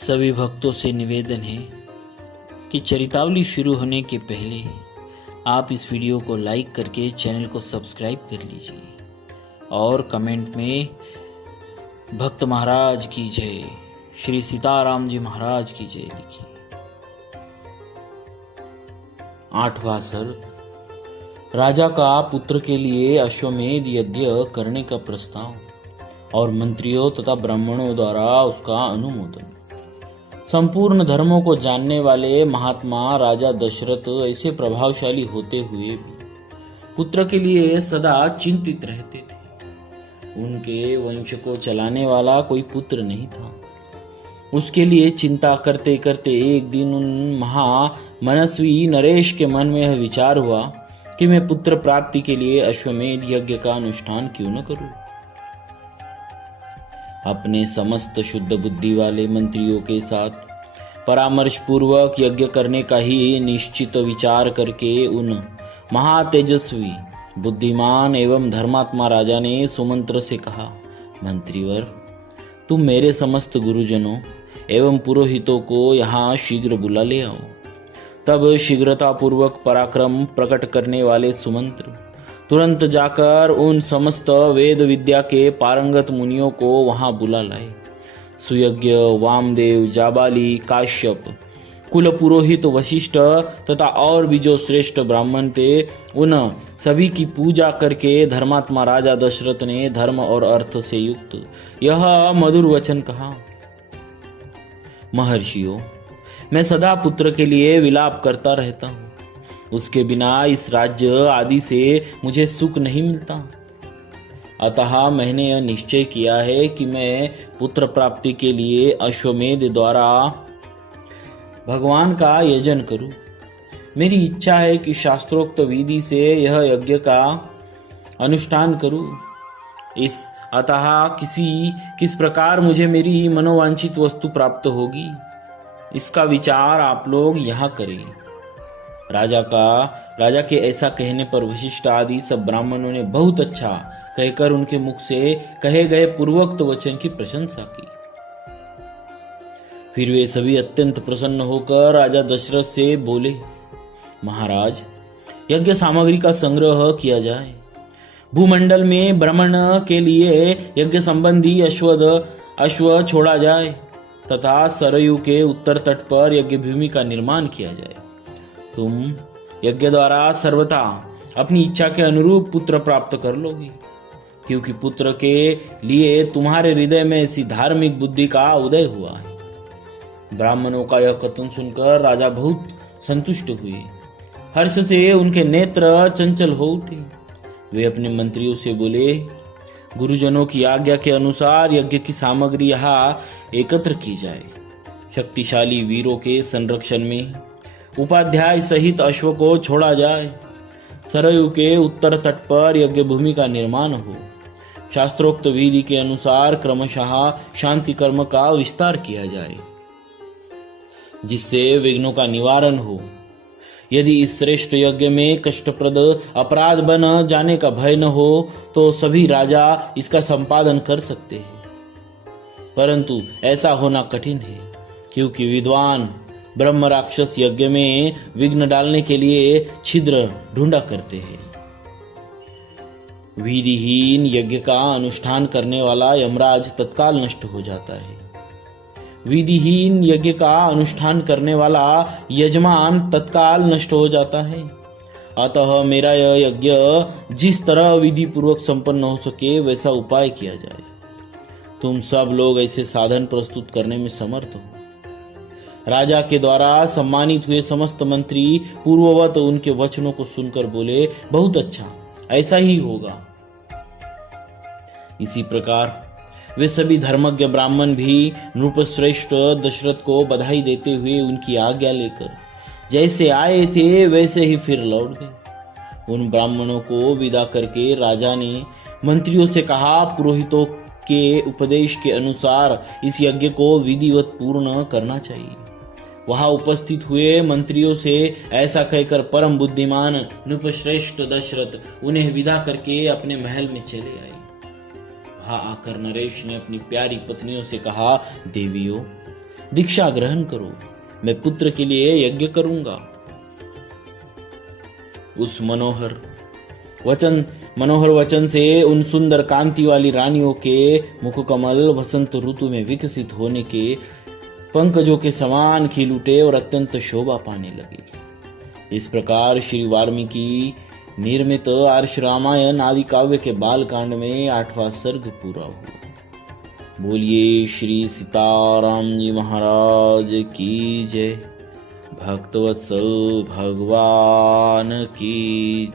सभी भक्तों से निवेदन है कि चरितावली शुरू होने के पहले आप इस वीडियो को लाइक करके चैनल को सब्सक्राइब कर लीजिए और कमेंट में भक्त महाराज की जय, श्री सीताराम जी महाराज की जय लिखिए। 8वां सर्ग। राजा का पुत्र के लिए अश्वमेध यज्ञ करने का प्रस्ताव और मंत्रियों तथा ब्राह्मणों द्वारा उसका अनुमोदन। संपूर्ण धर्मों को जानने वाले महात्मा राजा दशरथ ऐसे प्रभावशाली होते हुए भी पुत्र के लिए सदा चिंतित रहते थे। उनके वंश को चलाने वाला कोई पुत्र नहीं था। उसके लिए चिंता करते करते एक दिन उन महामनस्वी नरेश के मन में यह विचार हुआ कि मैं पुत्र प्राप्ति के लिए अश्वमेध यज्ञ का अनुष्ठान क्यों न करूं। अपने समस्त शुद्ध बुद्धि वाले मंत्रियों के साथ परामर्श पूर्वक यज्ञ करने का ही निश्चित विचार करके उन महातेजस्वी बुद्धिमान एवं धर्मात्मा राजा ने सुमंत्र से कहा, मंत्रीवर, तुम मेरे समस्त गुरुजनों एवं पुरोहितों को यहाँ शीघ्र बुला ले आओ। तब शीघ्रता पूर्वक पराक्रम प्रकट करने वाले सुमंत्र तुरंत जाकर उन समस्त वेद विद्या के पारंगत मुनियों को वहां बुला लाए। सुयज्ञ, वामदेव, जाबाली, काश्यप, कुल पुरोहित वशिष्ठ तथा और भी जो श्रेष्ठ ब्राह्मण थे, उन सभी की पूजा करके धर्मात्मा राजा दशरथ ने धर्म और अर्थ से युक्त यह मधुर वचन कहा, महर्षियों, मैं सदा पुत्र के लिए विलाप करता रहता हूँ। उसके बिना इस राज्य आदि से मुझे सुख नहीं मिलता। अतः मैंने यह निश्चय किया है कि मैं पुत्र प्राप्ति के लिए अश्वमेध द्वारा भगवान का यजन करूं। मेरी इच्छा है कि शास्त्रोक्त विधि से यह यज्ञ का अनुष्ठान करूं। अतः किस प्रकार मुझे मेरी मनोवांछित वस्तु प्राप्त होगी, इसका विचार आप लोग यहाँ करें। राजा के ऐसा कहने पर वशिष्ठ आदि सब ब्राह्मणों ने बहुत अच्छा कहकर उनके मुख से कहे गए पूर्वोक्त वचन की प्रशंसा की। फिर वे सभी अत्यंत प्रसन्न होकर राजा दशरथ से बोले, महाराज, यज्ञ सामग्री का संग्रह किया जाए। भूमंडल में भ्रमण के लिए यज्ञ संबंधी अश्व छोड़ा जाए तथा सरयू के उत्तर तट पर यज्ञ भूमि का निर्माण किया जाए। तुम यज्ञ द्वारा सर्वथा अपनी इच्छा के अनुरूप पुत्र प्राप्त कर लोगे, क्योंकि पुत्र के लिए तुम्हारे हृदय में ऐसी धार्मिक बुद्धि का उदय हुआ है। ब्राह्मणों का यह कथन सुनकर राजा बहुत संतुष्ट हुए। हर्ष से उनके नेत्र चंचल हो उठे। वे अपने मंत्रियों से बोले, गुरुजनों की आज्ञा के अनुसार यज्ञ की सामग्री यहाँ एकत्र की जाए। शक्तिशाली वीरों के संरक्षण में उपाध्याय सहित अश्व को छोड़ा जाए। सरयू के उत्तर तट पर यज्ञ भूमि का निर्माण हो। शास्त्रोक्त विधि के अनुसार क्रमशः शांति कर्म का विस्तार किया जाए, जिससे विघ्नों का निवारण हो। यदि इस श्रेष्ठ यज्ञ में कष्टप्रद अपराध बन जाने का भय न हो तो सभी राजा इसका संपादन कर सकते हैं, परंतु ऐसा होना कठिन है, क्योंकि विद्वान ब्रह्म राक्षस यज्ञ में विघ्न डालने के लिए छिद्र ढूंढा करते हैं। विधिहीन यज्ञ का अनुष्ठान करने वाला यमराज तत्काल नष्ट हो जाता है। विधिहीन यज्ञ का अनुष्ठान करने वाला यजमान तत्काल नष्ट हो जाता है। अतः मेरा यह यज्ञ जिस तरह विधि पूर्वक संपन्न हो सके वैसा उपाय किया जाए। तुम सब लोग ऐसे साधन प्रस्तुत करने में समर्थ हो। राजा के द्वारा सम्मानित हुए समस्त मंत्री पूर्ववत उनके वचनों को सुनकर बोले, बहुत अच्छा, ऐसा ही होगा। इसी प्रकार वे सभी धर्मज्ञ ब्राह्मण भी नृपश्रेष्ठ दशरथ को बधाई देते हुए उनकी आज्ञा लेकर जैसे आए थे वैसे ही फिर लौट गए। उन ब्राह्मणों को विदा करके राजा ने मंत्रियों से कहा, पुरोहितों के उपदेश के अनुसार इस यज्ञ को विधिवत पूर्ण करना चाहिए। वहां उपस्थित हुए मंत्रियों से ऐसा कहकर परम बुद्धिमान नृपश्रेष्ठ दशरथ उन्हें विदा करके अपने महल में चले आए। वहां आकर नरेश ने अपनी प्यारी पत्नियों से कहा, देवियों, दीक्षा ग्रहण करो, मैं पुत्र के लिए यज्ञ करूंगा। उस मनोहर वचन से उन सुंदर कांति वाली रानियों के मुखकमल वसंत ऋतु में विकसित होने के पंकजों के समान खिल उठे और अत्यंत शोभा पाने लगे। इस प्रकार श्री वाल्मीकि निर्मित आर्ष रामायण आदि काव्य के बाल कांड में 8वां सर्ग पूरा हुआ। बोलिए श्री सीताराम जी महाराज की जय। भक्तवत्सल भगवान की